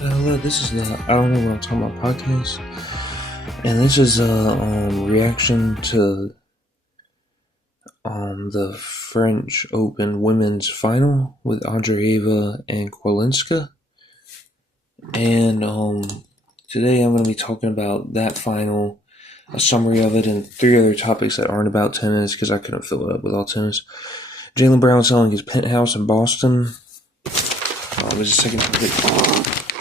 Hello, this is the I don't know what I'm talking about podcast, and this is a reaction to the French Open women's final with Andreeva and Kwalinska, and today I'm going to be talking about that final, a summary of it, and three other topics that aren't about tennis because I couldn't fill it up with all tennis. Jaylen Brown selling his penthouse in Boston. There's a second topic.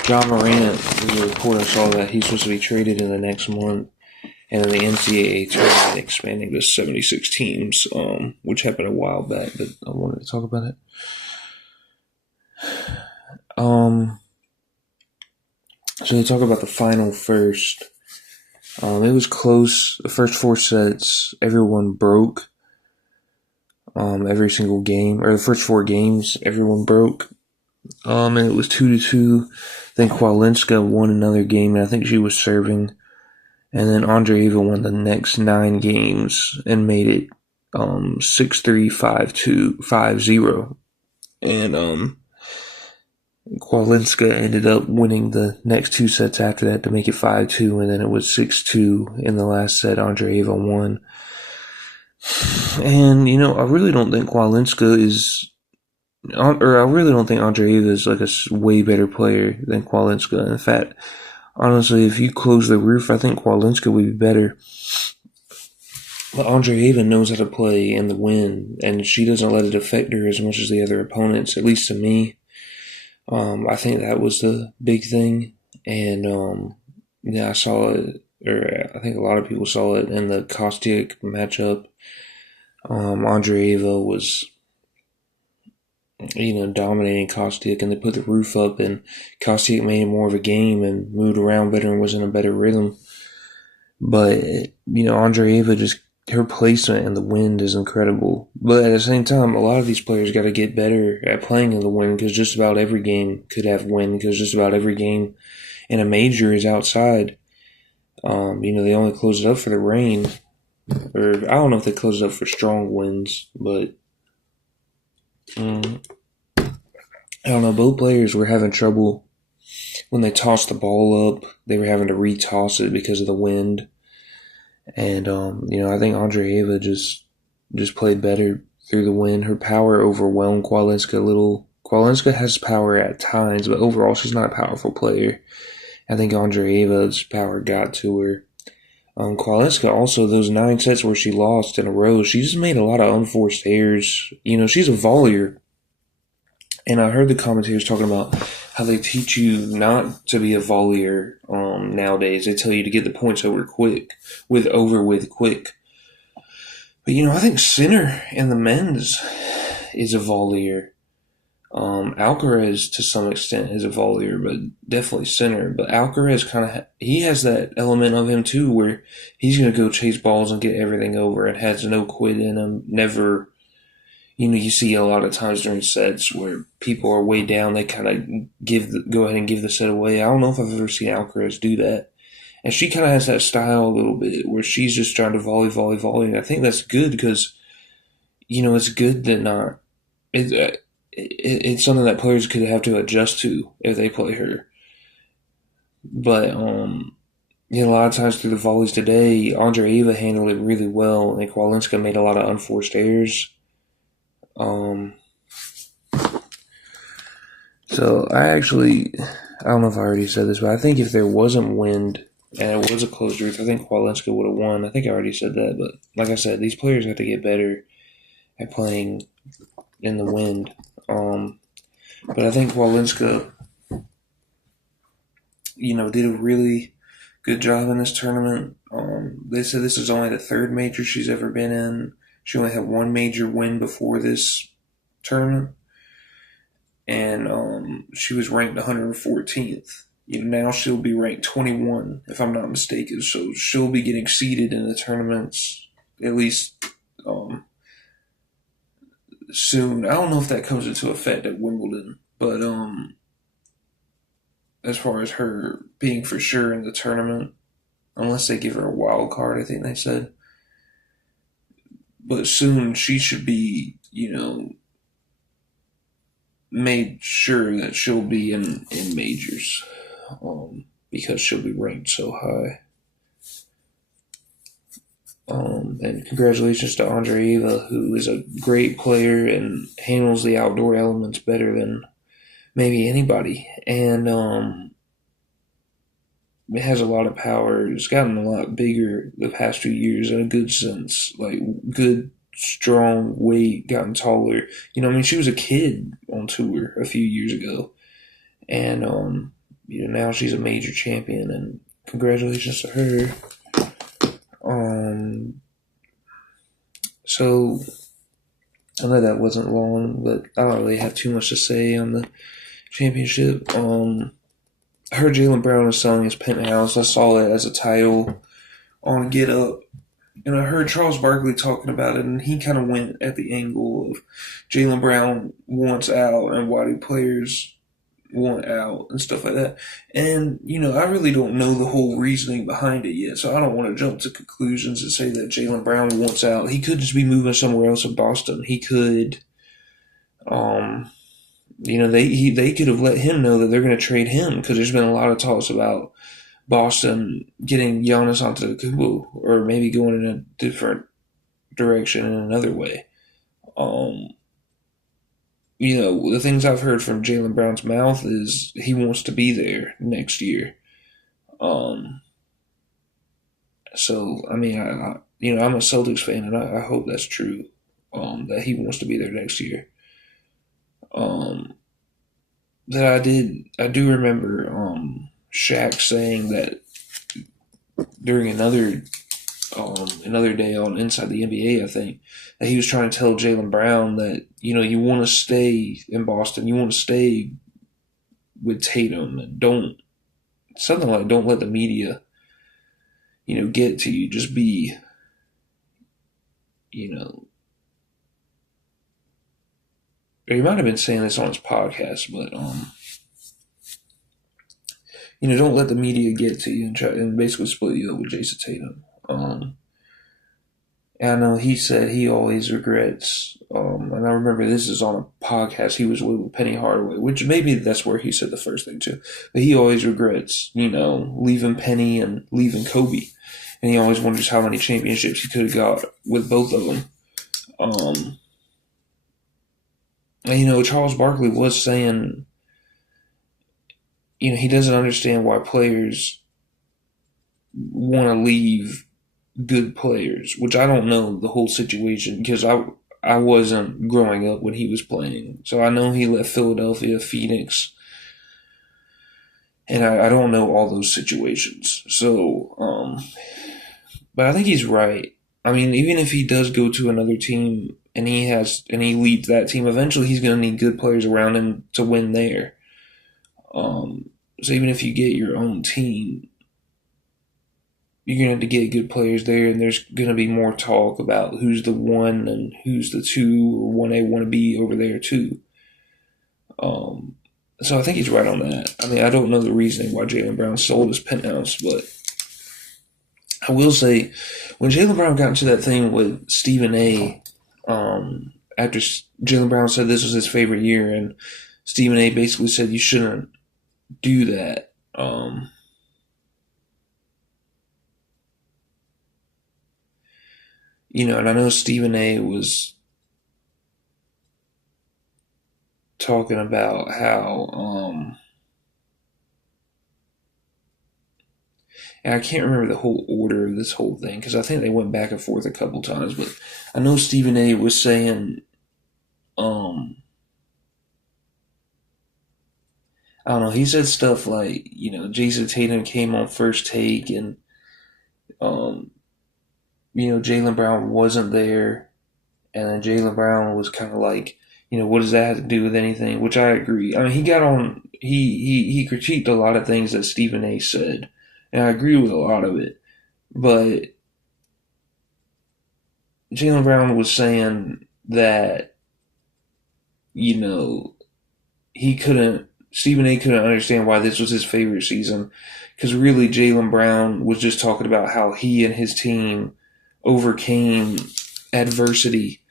John Morant, there's a report I saw that he's supposed to be traded in the next month, and then the NCAA tournament expanding to 76 teams, which happened a while back, but I wanted to talk about it. So they talk about the final first. It was close. The first four sets, everyone broke. Every single game, or the first four games, everyone broke. And it was 2-2. Then Kwalinska won another game, and I think she was serving. And then Andreeva won the next 9 games and made it 6-3, 5-2, 5-0. And Kwalinska ended up winning the next 2 sets after that to make it 5-2, and then it was 6-2 in the last set. Andreeva won. And, I really don't think Kwalinska is... Or I really don't think Andreeva is like a way better player than Kwalinska. In fact, honestly, if you close the roof, I think Kwalinska would be better. But Andreeva knows how to play in the wind, and she doesn't let it affect her as much as the other opponents, at least to me. I think that was the big thing. And, I saw it, or I think a lot of people saw it in the Kostyuk matchup. Andreeva was... dominating Kostyuk, and they put the roof up, and Kostyuk made it more of a game and moved around better and was in a better rhythm. But, Andreeva, just her placement in the wind is incredible. But at the same time, a lot of these players got to get better at playing in the wind, because just about every game could have wind, because just about every game in a major is outside. They only close it up for the rain. Or, I don't know if they close it up for strong winds, but... I don't know, both players were having trouble when they tossed the ball up. They were having to retoss it because of the wind. And, I think Andreeva just played better through the wind. Her power overwhelmed Kwalinska a little. Kwalinska has power at times, but overall she's not a powerful player. I think Andreeva's power got to her. Kwalinska also, those 9 sets where she lost in a row, she just made a lot of unforced errors. She's a volleyer. And I heard the commentators talking about how they teach you not to be a volleyer nowadays. They tell you to get the points over quick. But, I think Sinner in the men's is a volleyer. Alcaraz to some extent is a volleyer, but definitely Sinner. But Alcaraz he has that element of him too, where he's going to go chase balls and get everything over and has no quit in him. Never, you see a lot of times during sets where people are way down, they kind of go ahead and give the set away. I don't know if I've ever seen Alcaraz do that. And she kind of has that style a little bit where she's just trying to volley. And I think that's good because, it's good that not... It's something that players could have to adjust to if they play her. But, a lot of times through the volleys today, Andreeva handled it really well, and Kwalinska made a lot of unforced errors. So I don't know if I already said this, but I think if there wasn't wind and it was a closed roof, I think Kwalinska would have won. I think I already said that, but like I said, these players have to get better at playing in the wind. But I think Kwalinska, did a really good job in this tournament. They said this is only the 3rd major she's ever been in. She only had 1 major win before this tournament. And she was ranked 114th. Now she'll be ranked 21, if I'm not mistaken. So she'll be getting seeded in the tournaments, at least soon. I don't know if that comes into effect at Wimbledon, but as far as her being for sure in the tournament, unless they give her a wild card, I think they said. But soon she should be, made sure that she'll be in majors. because she'll be ranked so high. And congratulations to Andreeva, who is a great player and handles the outdoor elements better than maybe anybody. And it has a lot of power. It's gotten a lot bigger the past 2 years in a good sense. Like, good, strong weight, gotten taller. She was a kid on tour a few years ago. And, now she's a major champion, and congratulations to her. So I know that wasn't long, but I don't really have too much to say on the championship. I heard Jaylen Brown was selling his penthouse. I saw it as a title on Get Up. And I heard Charles Barkley talking about it, and he kind of went at the angle of Jaylen Brown wants out and why do players want out and stuff like that. And, I really don't know the whole reasoning behind it yet, so I don't want to jump to conclusions and say that Jaylen Brown wants out. He could just be moving somewhere else in Boston. He could, they could have let him know that they're going to trade him, because there's been a lot of talks about Boston getting Giannis Antetokounmpo, or maybe going in a different direction in another way. The things I've heard from Jaylen Brown's mouth is he wants to be there next year. So, I'm a Celtics fan, and I hope that's true, that he wants to be there next year. I do remember Shaq saying that during another day on Inside the NBA, I think, that he was trying to tell Jaylen Brown that, you want to stay in Boston, you want to stay with Tatum, and don't let the media, get to you. Just be, or he might have been saying this on his podcast, but don't let the media get to you and try and basically split you up with Jason Tatum. And I know he said he always regrets, and I remember this is on a podcast he was with Penny Hardaway, which maybe that's where he said the first thing too, but he always regrets, leaving Penny and leaving Kobe, and he always wonders how many championships he could have got with both of them. And, Charles Barkley was saying, he doesn't understand why players want to leave good players, which I don't know the whole situation, because I wasn't growing up when he was playing. So I know he left Philadelphia, Phoenix, and I don't know all those situations. So, but I think he's right. Even if he does go to another team and he leads that team, eventually he's going to need good players around him to win there. So even if you get your own team, you're going to have to get good players there, and there's going to be more talk about who's the one and who's the two, or 1A, 1B over there too. So I think he's right on that. I don't know the reasoning why Jaylen Brown sold his penthouse, but I will say, when Jaylen Brown got into that thing with Stephen A., after Jaylen Brown said this was his favorite year, and Stephen A. basically said you shouldn't do that. And I know Stephen A. was talking about how, and I can't remember the whole order of this whole thing, because I think they went back and forth a couple times, but I know Stephen A. was saying, I don't know, he said stuff like, Jason Tatum came on First Take, and, Jaylen Brown wasn't there, and then Jaylen Brown was kind of like, what does that have to do with anything? Which I agree. He got on, he critiqued a lot of things that Stephen A. said, and I agree with a lot of it, but Jaylen Brown was saying that, Stephen A. couldn't understand why this was his favorite season, because really Jaylen Brown was just talking about how he and his team overcame adversity,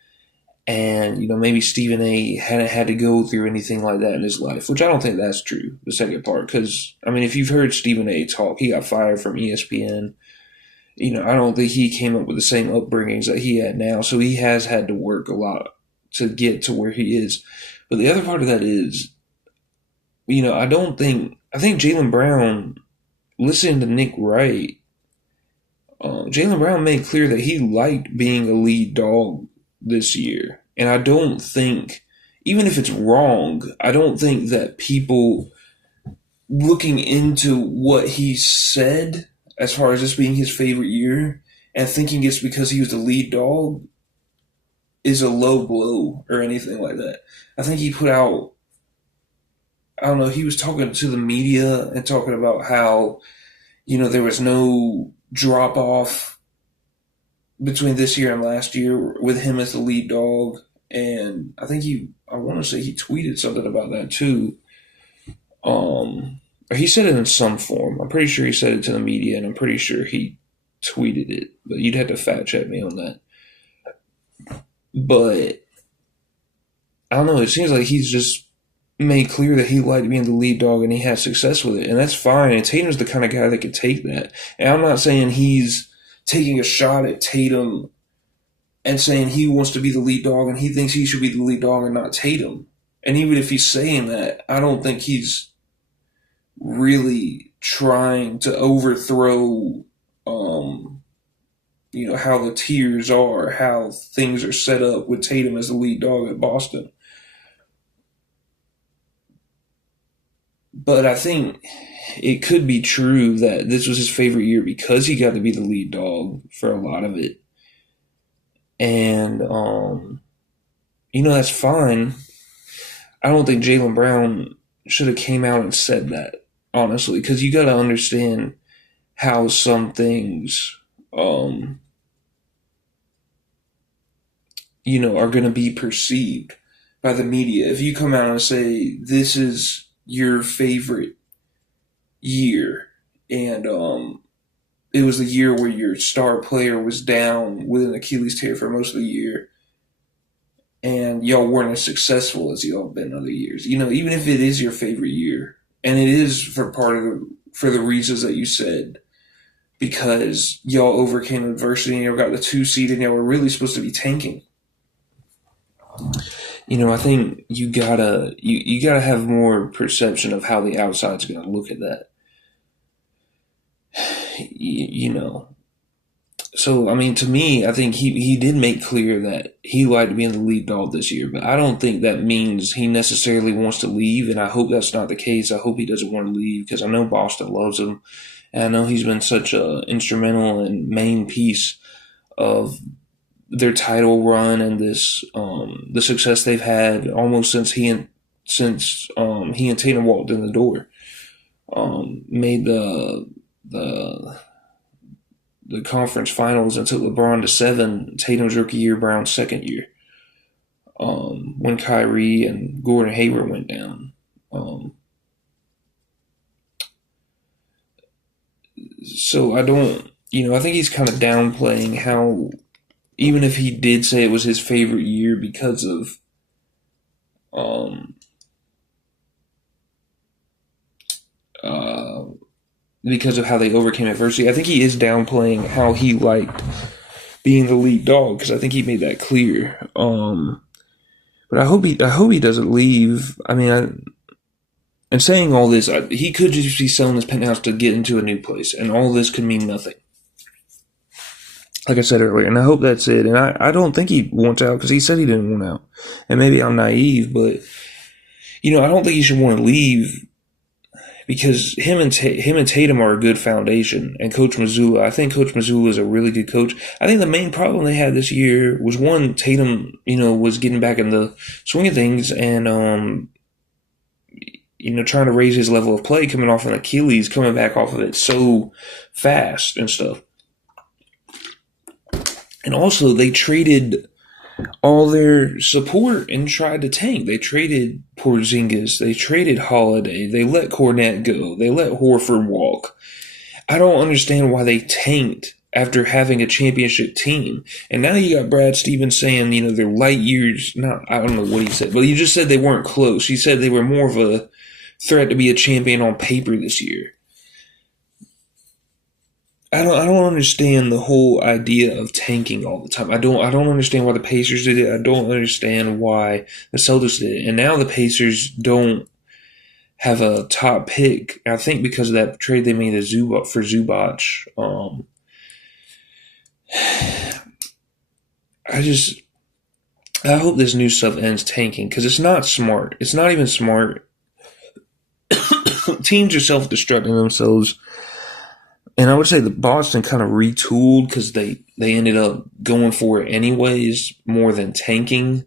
and maybe Stephen A. hadn't had to go through anything like that in his life, which I don't think that's true. The second part, because if you've heard Stephen A. talk, he got fired from ESPN. I don't think he came up with the same upbringings that he had now, so he has had to work a lot to get to where he is. But the other part of that is, I think Jaylen Brown, listening to Nick Wright, Jaylen Brown made clear that he liked being a lead dog this year. And I don't think, even if it's wrong, I don't think that people looking into what he said as far as this being his favorite year and thinking it's because he was the lead dog is a low blow or anything like that. I think he put out, I don't know, he was talking to the media and talking about how, there was no drop off between this year and last year with him as the lead dog. And I think I want to say he tweeted something about that too. He said it in some form. I'm pretty sure he said it to the media, and I'm pretty sure he tweeted it. But you'd have to fact check me on that. But I don't know. It seems like he's just made clear that he liked being the lead dog and he had success with it, and that's fine. And Tatum's the kind of guy that could take that. And I'm not saying he's taking a shot at Tatum and saying he wants to be the lead dog and he thinks he should be the lead dog and not Tatum. And even if he's saying that, I don't think he's really trying to overthrow, how the tiers are, how things are set up with Tatum as the lead dog at Boston. But I think it could be true that this was his favorite year because he got to be the lead dog for a lot of it. And, that's fine. I don't think Jaylen Brown should have came out and said that, honestly, because you got to understand how some things, are going to be perceived by the media. If you come out and say, this is your favorite year, and it was the year where your star player was down with an Achilles tear for most of the year, and y'all weren't as successful as y'all have been other years. Even if it is your favorite year, and it is for the reasons that you said, because y'all overcame adversity and y'all got the 2 seed and y'all were really supposed to be tanking. I think you gotta have more perception of how the outside's gonna look at that. So, to me, I think he did make clear that he liked being the lead dog this year, but I don't think that means he necessarily wants to leave, and I hope that's not the case. I hope he doesn't want to leave because I know Boston loves him, and I know he's been such an instrumental and main piece of their title run and this the success they've had almost since he and Tatum walked in the door. Made the conference finals and took LeBron to 7. Tatum's rookie year, Brown's second year. When Kyrie and Gordon Hayward went down. So I don't, I think he's kind of downplaying how, even if he did say it was his favorite year because of how they overcame adversity, I think he is downplaying how he liked being the lead dog, because I think he made that clear. But I hope he doesn't leave. And saying all this, he could just be selling his penthouse to get into a new place, and all this could mean nothing. Like I said earlier, and I hope that's it. And I don't think he wants out because he said he didn't want out. And maybe I'm naive, but I don't think he should want to leave because him and Tatum are a good foundation. And Coach Mazzulla, I think Coach Mazzulla is a really good coach. I think the main problem they had this year was, one, Tatum, was getting back in the swing of things and trying to raise his level of play, coming off an Achilles, coming back off of it so fast and stuff. And also, they traded all their support and tried to tank. They traded Porzingis. They traded Holiday. They let Cornette go. They let Horford walk. I don't understand why they tanked after having a championship team. And now you got Brad Stevens saying, they're light years. I don't know what he said, but he just said they weren't close. He said they were more of a threat to be a champion on paper this year. I don't understand the whole idea of tanking all the time. I don't understand why the Pacers did it. I don't understand why the Celtics did it. And now the Pacers don't have a top pick. I think because of that trade they made for Zubac. I hope this new stuff ends tanking because it's not smart. It's not even smart. Teams are self-destructing themselves. And I would say that Boston kind of retooled because they ended up going for it anyways more than tanking.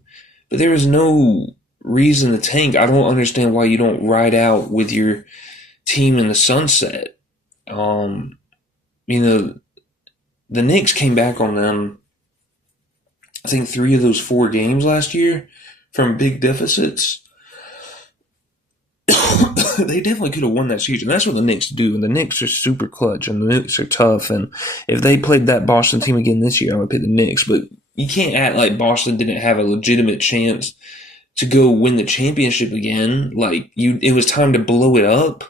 But there was no reason to tank. I don't understand why you don't ride out with your team in the sunset. The Knicks came back on them, I think 3 of those 4 games last year from big deficits. They definitely could have won that series, and that's what the Knicks do. And the Knicks are super clutch, and the Knicks are tough. And if they played that Boston team again this year, I would pick the Knicks. But you can't act like Boston didn't have a legitimate chance to go win the championship again. It was time to blow it up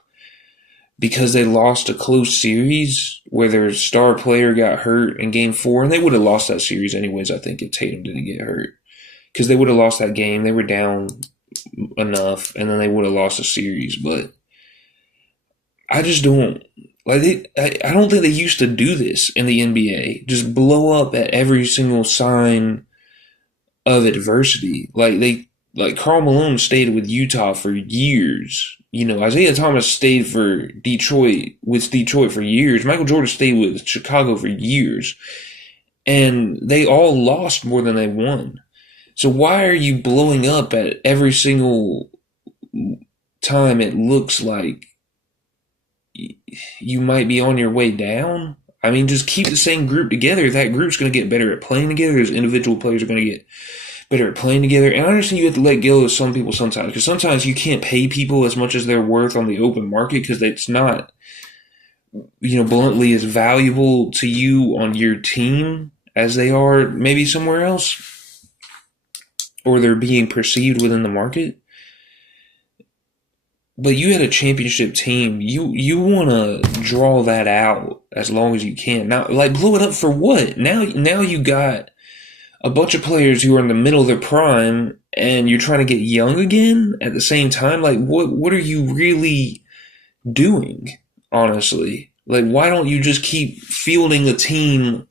because they lost a close series where their star player got hurt in Game 4, and they would have lost that series anyways. I think if Tatum didn't get hurt, because they would have lost that game. They were down enough, and then they would have lost the series. But I just don't I don't think they used to do this in the NBA. Just blow up at every single sign of adversity. Karl Malone stayed with Utah for years. Isaiah Thomas stayed with Detroit for years. Michael Jordan stayed with Chicago for years, and they all lost more than they won. So why are you blowing up at every single time it looks like you might be on your way down? I mean, just keep the same group together. That group's going to get better at playing together. Those individual players are going to get better at playing together. And I understand you have to let go of some people sometimes, because sometimes you can't pay people as much as they're worth on the open market because it's not, bluntly as valuable to you on your team as they are maybe somewhere else, or they're being perceived within the market. But you had a championship team. You want to draw that out as long as you can. Now, blow it up for what? Now you got a bunch of players who are in the middle of their prime, and you're trying to get young again at the same time. What are you really doing, honestly? Why don't you just keep fielding a team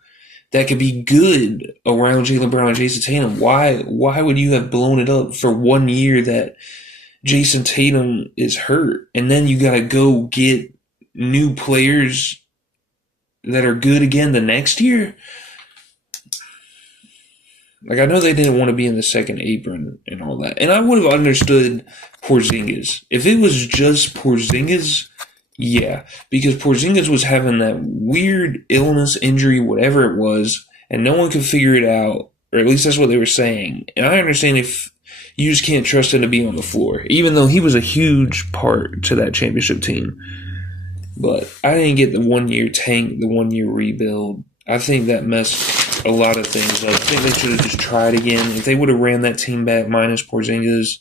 that could be good around Jaylen Brown and Jason Tatum? Why would you have blown it up for 1 year that Jason Tatum is hurt, and then you got to go get new players that are good again the next year? I know they didn't want to be in the second apron and all that, and I would have understood Porzingis. If it was just Porzingis, yeah, because Porzingis was having that weird illness, injury, whatever it was, and no one could figure it out, or at least that's what they were saying. And I understand if you just can't trust him to be on the floor, even though he was a huge part to that championship team. But I didn't get the 1 year tank, the 1 year rebuild. I think that messed a lot of things up. I think they should have just tried again. If they would have ran that team back minus Porzingis,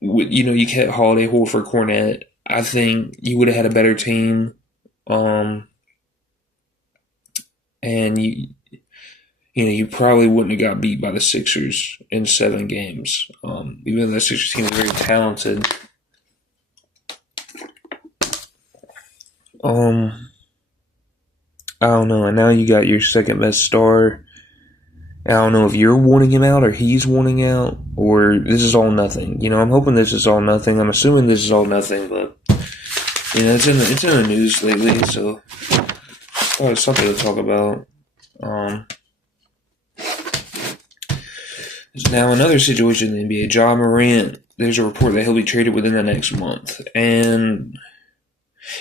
you kept Holiday, Horford, Cornette, I think you would have had a better team. And you probably wouldn't have got beat by the Sixers in 7 games. Even though that Sixers team was very talented. I don't know. And now you got your second best star. I don't know if you're wanting him out or he's wanting out, or this is all nothing. I'm hoping this is all nothing. I'm assuming this is all nothing, but it's in the news lately, so it's something to talk about. There's now another situation in the NBA. Ja Morant, there's a report that he'll be traded within the next month. And,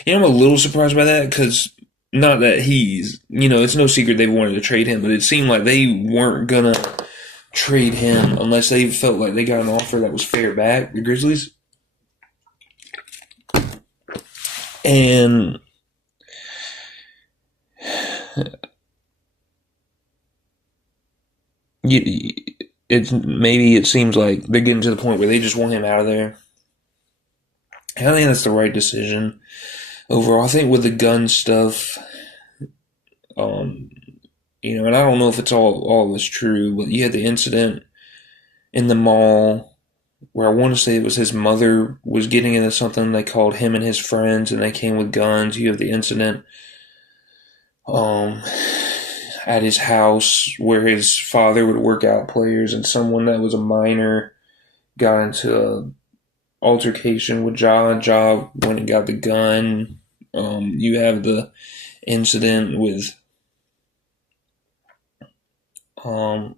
I'm a little surprised by that because not that he's, it's no secret they wanted to trade him, but it seemed like they weren't going to trade him unless they felt like they got an offer that was fair back, the Grizzlies. And you, it seems like they're getting to the point where they just want him out of there. And I think that's the right decision overall. I think with the gun stuff, um, and I don't know if it's all was true, but you had the incident in the mall where I want to say it was his mother was getting into something. They called him and his friends, and they came with guns. You have the incident um, at his house where his father would work out players, and someone that was a minor got into a altercation with Ja. Ja went and got the gun. You have the incident with um,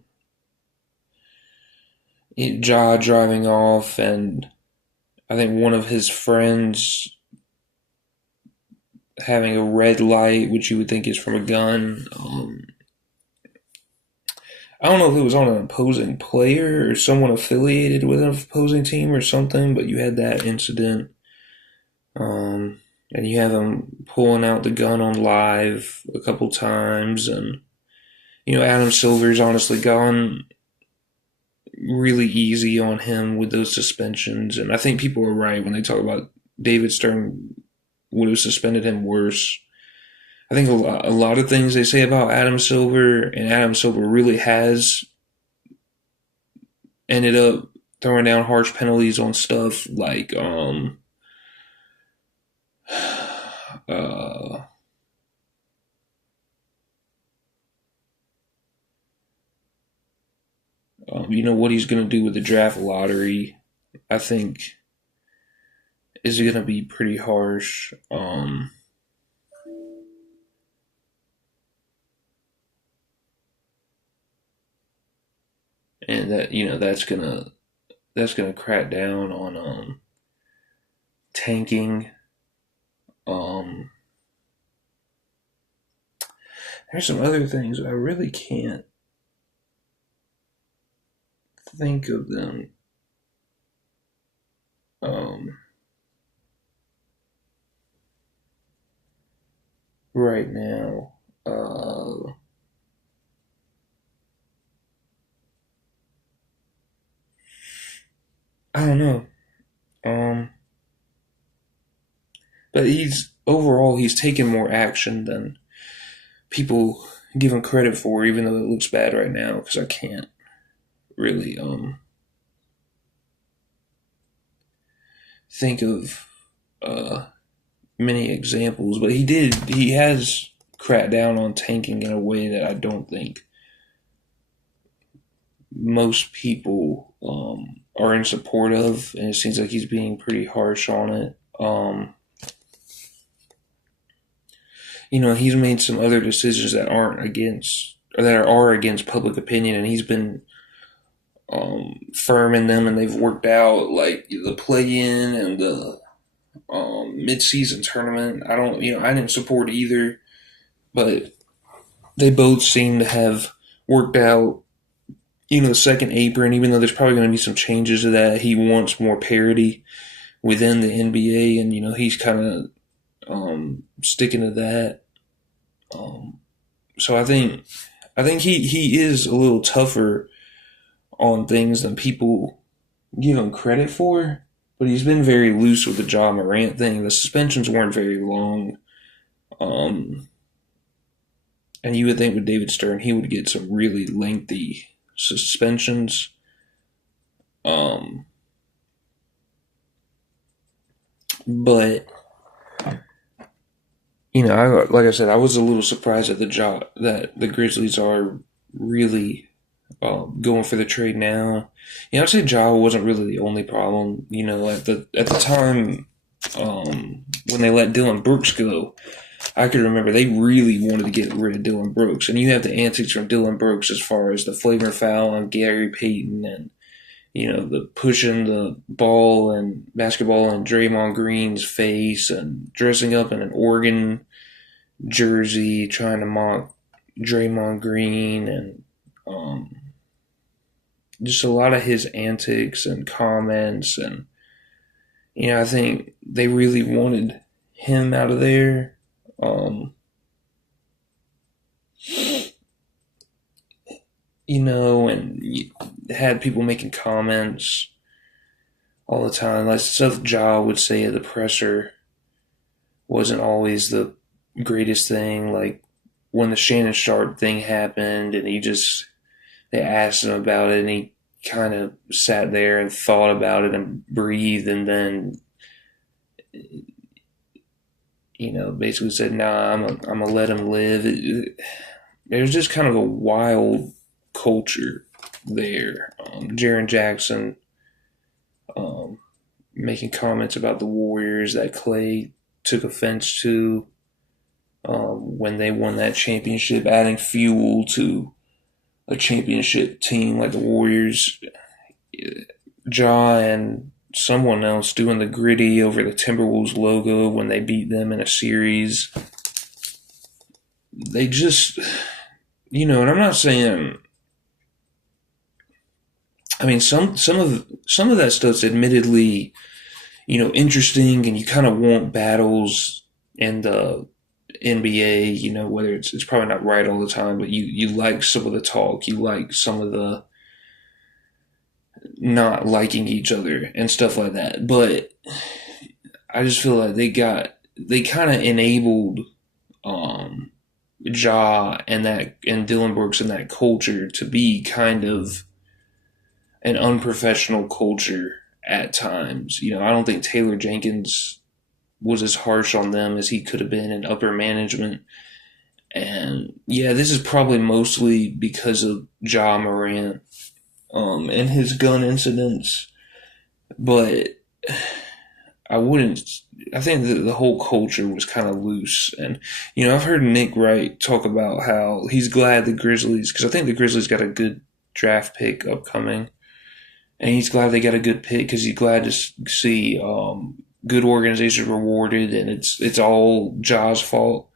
Ja driving off, and I think one of his friends having a red light, which you would think is from a gun. I don't know if it was on an opposing player or someone affiliated with an opposing team or something, but you had that incident. And you have him pulling out the gun on live a couple times. And, Adam Silver's honestly gone really easy on him with those suspensions. And I think people are right when they talk about David Stern would have suspended him worse. I think a lot of things they say about Adam Silver, and Adam Silver really has ended up throwing down harsh penalties on stuff like uh, what he's going to do with the draft lottery. I think is going to be pretty harsh. And that's gonna crack down on tanking. Um, there's some other things I really can't think of them. Um, right now. I don't know. Um, but he's taken more action than people give him credit for, even though it looks bad right now. Because I can't really think of uh many examples, but he has cracked down on tanking in a way that I don't think most people are in support of, and it seems like he's being pretty harsh on it. He's made some other decisions that aren't against or that are against public opinion, and he's been firm in them, and they've worked out, like the play-in and the mid-season tournament. I didn't support either, but they both seem to have worked out. The second apron, even though there's probably going to be some changes to that, he wants more parity within the NBA, and he's kind of sticking to that. So I think he is a little tougher on things than people give him credit for, but he's been very loose with the Ja Morant thing. The suspensions weren't very long, and you would think with David Stern he would get some really lengthy suspensions. But like I said, I was a little surprised at that the Grizzlies are really going for the trade now. I'd say Ja wasn't really the only problem. At the time when they let Dylan Brooks go, I could remember they really wanted to get rid of Dylan Brooks, and you have the antics from Dylan Brooks as far as the flagrant foul on Gary Payton, and the pushing the ball and basketball in Draymond Green's face, and dressing up in an Oregon jersey, trying to mock Draymond Green, and just a lot of his antics and comments, and I think they really wanted him out of there. and you had people making comments all the time. Like stuff Ja would say at the presser wasn't always the greatest thing. Like when the Shannon Sharp thing happened, and they asked him about it, and he kind of sat there and thought about it and breathed, and then basically said, "Nah, I'm gonna let him live." There's just kind of a wild culture there. Jaren Jackson making comments about the Warriors that Clay took offense to when they won that championship, adding fuel to a championship team like the Warriors. Ja and someone else doing the gritty over the Timberwolves logo when they beat them in a series. They just, and I'm not saying. I mean, some of that stuff's admittedly, interesting, and you kind of want battles in the NBA. Whether it's probably not right all the time, but you like some of the talk, you like some of the not liking each other and stuff like that. But I just feel like they kind of enabled Ja and Dylan Brooks and that culture to be kind of an unprofessional culture at times. I don't think Taylor Jenkins was as harsh on them as he could have been in upper management. And yeah, this is probably mostly because of Ja Morant and his gun incidents. But I think that the whole culture was kind of loose. And, I've heard Nick Wright talk about how he's glad the Grizzlies, because I think the Grizzlies got a good draft pick upcoming. And he's glad they got a good pick because he's glad to see good organizations rewarded, and it's all Ja's fault.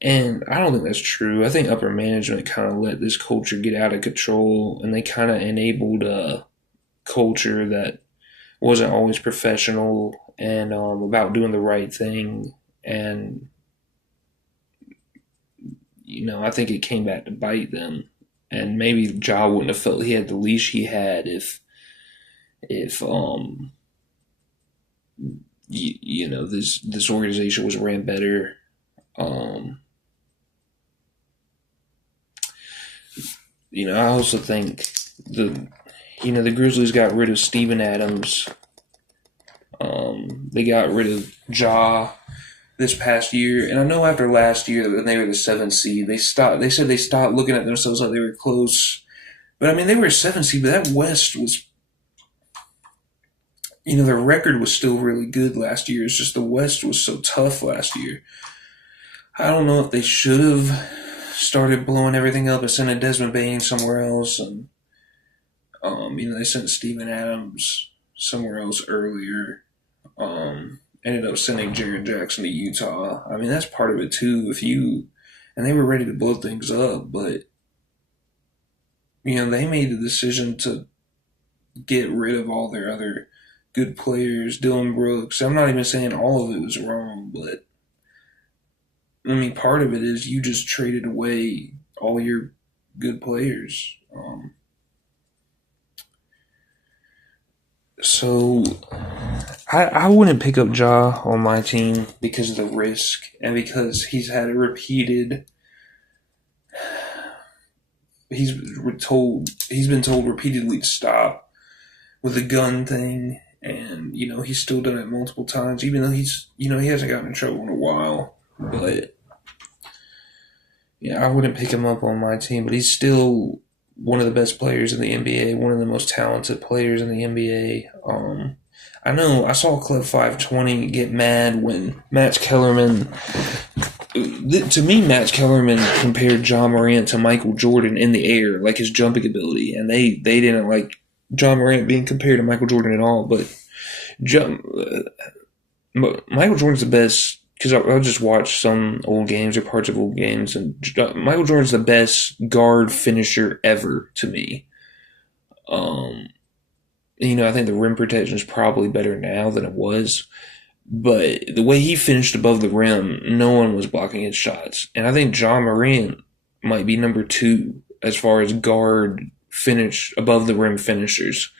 And I don't think that's true. I think upper management kind of let this culture get out of control, and they kind of enabled a culture that wasn't always professional and about doing the right thing. And, I think it came back to bite them. And maybe Ja wouldn't have felt he had the leash he had if this organization was ran better. I also think the Grizzlies got rid of Steven Adams. They got rid of Ja this past year, and I know after last year when they were the 7th seed, they said they stopped looking at themselves like they were close. But I mean, they were a 7th seed, but that West was, their record was still really good last year. It's just the West was so tough last year. I don't know if they should have started blowing everything up and sending Desmond Bain somewhere else, and they sent Steven Adams somewhere else earlier. Ended up sending Jaren Jackson to Utah. I mean, that's part of it too. And they were ready to blow things up, but they made the decision to get rid of all their other good players. Dylan Brooks. I'm not even saying all of it was wrong, but I mean, part of it is you just traded away all your good players. So I wouldn't pick up Ja on my team because of the risk and because he's had a repeated. He's been told repeatedly to stop with the gun thing, and he's still done it multiple times, even though he hasn't gotten in trouble in a while. But yeah, I wouldn't pick him up on my team, but he's still one of the best players in the NBA, one of the most talented players in the NBA. I know I saw Club 520 get mad when Matt Kellerman. To me, Matt Kellerman compared Ja Morant to Michael Jordan in the air, like his jumping ability, and they didn't like Ja Morant being compared to Michael Jordan at all. But Michael Jordan's the best, because I'll just watch some old games or parts of old games, and Michael Jordan's the best guard finisher ever to me. I think the rim protection is probably better now than it was. But the way he finished above the rim, no one was blocking his shots. And I think Ja Morant might be number 2 as far as guard finish, above the rim finishers.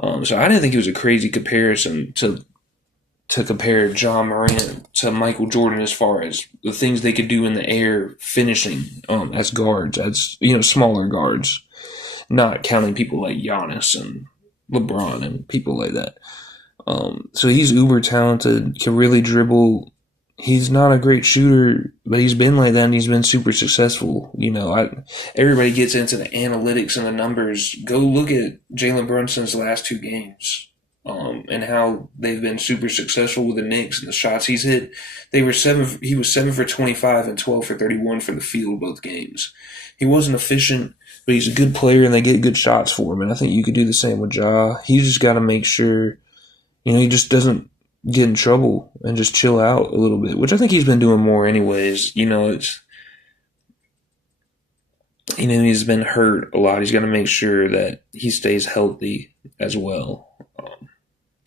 So I didn't think it was a crazy comparison to compare John Morant to Michael Jordan as far as the things they could do in the air finishing as guards, as smaller guards, not counting people like Giannis and LeBron and people like that. So he's uber talented, can really dribble. He's not a great shooter, but he's been like that and he's been super successful. Everybody gets into the analytics and the numbers. Go look at Jalen Brunson's last 2 games. And how they've been super successful with the Knicks and the shots he's hit. He was 7 for 25 and 12 for 31 for the field both games. He wasn't efficient, but he's a good player and they get good shots for him. And I think you could do the same with Ja. He just got to make sure, he just doesn't get in trouble and just chill out a little bit, which I think he's been doing more anyways. He's been hurt a lot. He's got to make sure that he stays healthy as well.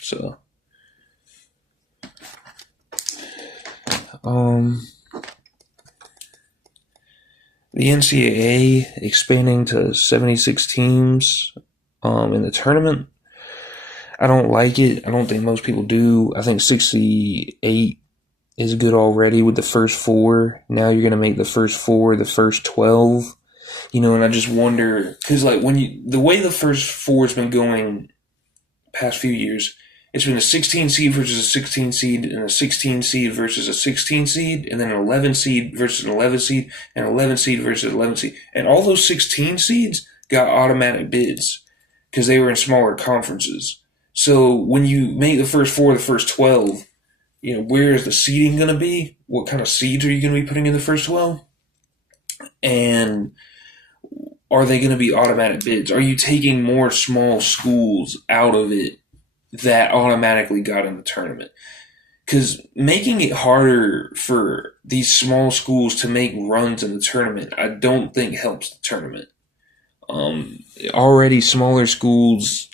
So, the NCAA expanding to 76 teams in the tournament. I don't like it. I don't think most people do. I think 68 is good already with the first 4. Now you're going to make the first 4 the first 12. And I just wonder, because the way the first 4 has been going past few years, it's been a 16 seed versus a 16 seed, and a 16 seed versus a 16 seed, and then an 11 seed versus an 11 seed, and 11 seed versus 11 seed. And all those 16 seeds got automatic bids because they were in smaller conferences. So when you make the first 4 the first 12, where is the seeding going to be? What kind of seeds are you going to be putting in the first 12? And are they going to be automatic bids? Are you taking more small schools out of it that automatically got in the tournament? Because making it harder for these small schools to make runs in the tournament, I don't think helps the tournament. Already smaller schools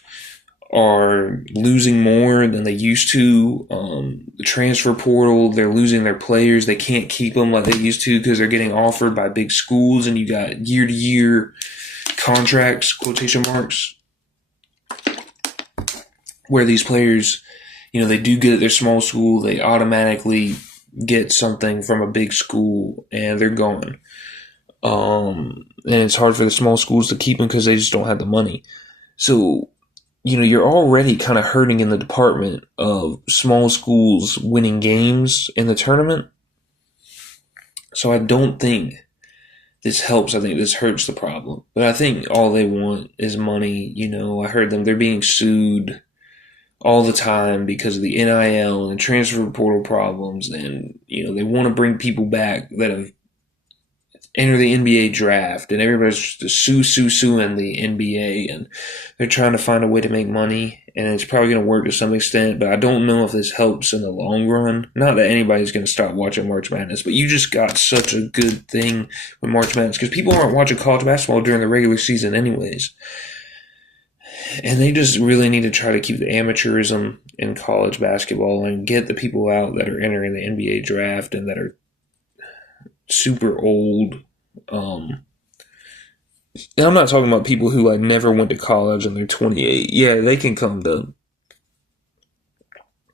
are losing more than they used to. The transfer portal, they're losing their players. They can't keep them like they used to because they're getting offered by big schools, and you got year-to-year contracts, quotation marks, where these players, they do good at their small school, they automatically get something from a big school, and they're gone. And it's hard for the small schools to keep them because they just don't have the money. So, you're already kind of hurting in the department of small schools winning games in the tournament. So I don't think this helps. I think this hurts the problem. But I think all they want is money. I heard they're being sued all the time because of the NIL and transfer portal problems. And, they want to bring people back that have entered the NBA draft, and everybody's just suing the NBA, and they're trying to find a way to make money, and it's probably going to work to some extent, but I don't know if this helps in the long run. Not that anybody's going to stop watching March Madness, but you just got such a good thing with March Madness because people aren't watching college basketball during the regular season anyways. And they just really need to try to keep the amateurism in college basketball and get the people out that are entering the NBA draft and that are super old. And I'm not talking about people who never went to college and they're 28. Yeah, they can come to,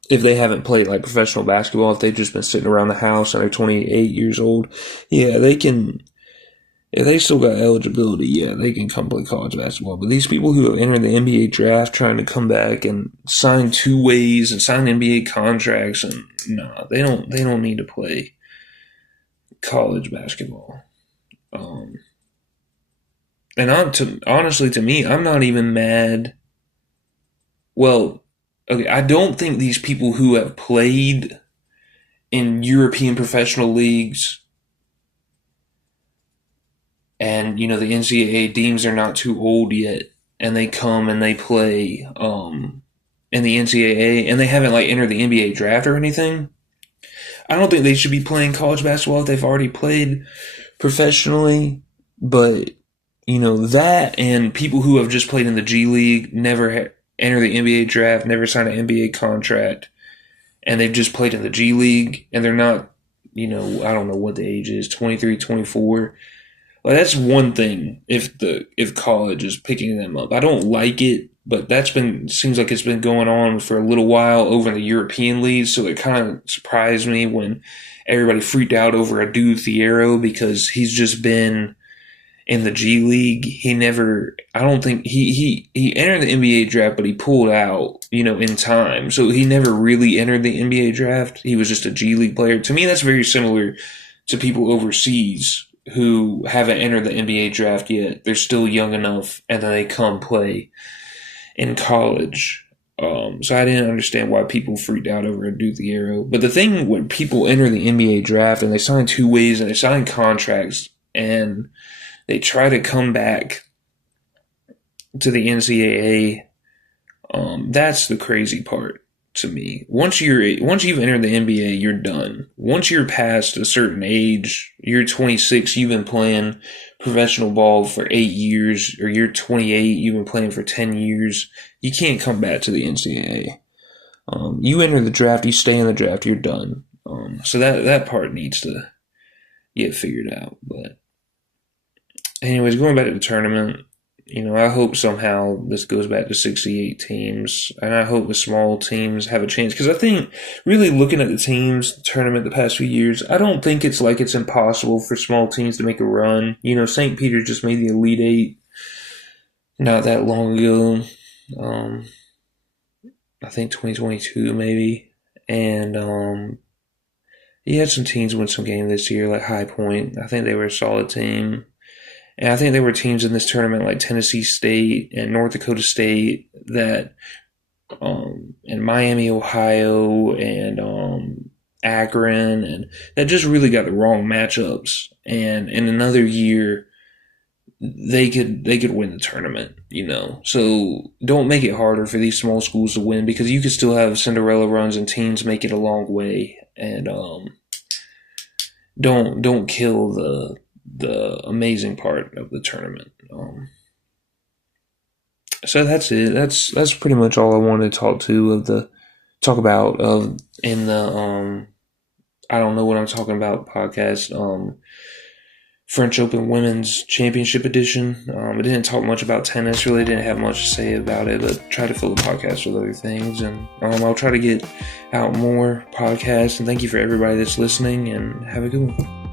if they haven't played professional basketball, if they've just been sitting around the house and they're 28 years old, yeah, they can. If they still got eligibility, yeah, they can come play college basketball. But these people who have entered the NBA draft trying to come back and sign 2 ways and sign NBA contracts, and they don't need to play college basketball. And honestly, to me, I'm not even mad. Well, okay, I don't think these people who have played in European professional leagues and, the NCAA deems they're not too old yet, and they come and they play in the NCAA, and they haven't entered the NBA draft or anything. I don't think they should be playing college basketball if they've already played professionally, but that and people who have just played in the G League, never enter the NBA draft, never sign an NBA contract, and they've just played in the G League, and they're not, I don't know what the age is, 23, 24. Like, that's one thing if college is picking them up. I don't like it, but seems like it's been going on for a little while over in the European leagues. So it kind of surprised me when everybody freaked out over Adou Thiero because he's just been in the G League. I don't think he entered the NBA draft, but he pulled out, in time. So he never really entered the NBA draft. He was just a G League player. To me, that's very similar to people overseas who haven't entered the NBA draft yet. They're still young enough, and then they come play in college. So I didn't understand why people freaked out over Adou Thiero. But the thing when people enter the NBA draft and they sign two ways and they sign contracts and they try to come back to the NCAA, that's the crazy part to me. Once you've entered the NBA, you're done. Once you're past a certain age, you're 26, you've been playing professional ball for 8 years, or you're 28, you've been playing for 10 years, you can't come back to the NCAA. You enter the draft, you stay in the draft, you're done. So that part needs to get figured out. But anyways, going back to the tournament, I hope somehow this goes back to 68 teams, and I hope the small teams have a chance. Because I think, really looking at the teams, the tournament the past few years, I don't think it's like it's impossible for small teams to make a run. St. Peter just made the Elite Eight not that long ago. I think 2022 maybe. And he had some teams win some game this year, like High Point. I think they were a solid team. And I think there were teams in this tournament like Tennessee State and North Dakota State and Miami, Ohio, and Akron, and that just really got the wrong matchups. And in another year, they could win the tournament, So don't make it harder for these small schools to win, because you could still have Cinderella runs and teams make it a long way. And don't kill the amazing part of the tournament. So that's it. That's pretty much all I wanted to talk about in the I don't know what I'm talking about podcast. French Open Women's Championship Edition. I didn't talk much about tennis. Really didn't have much to say about it, but try to fill the podcast with other things. And I'll try to get out more podcasts. And thank you for everybody that's listening, and have a good one.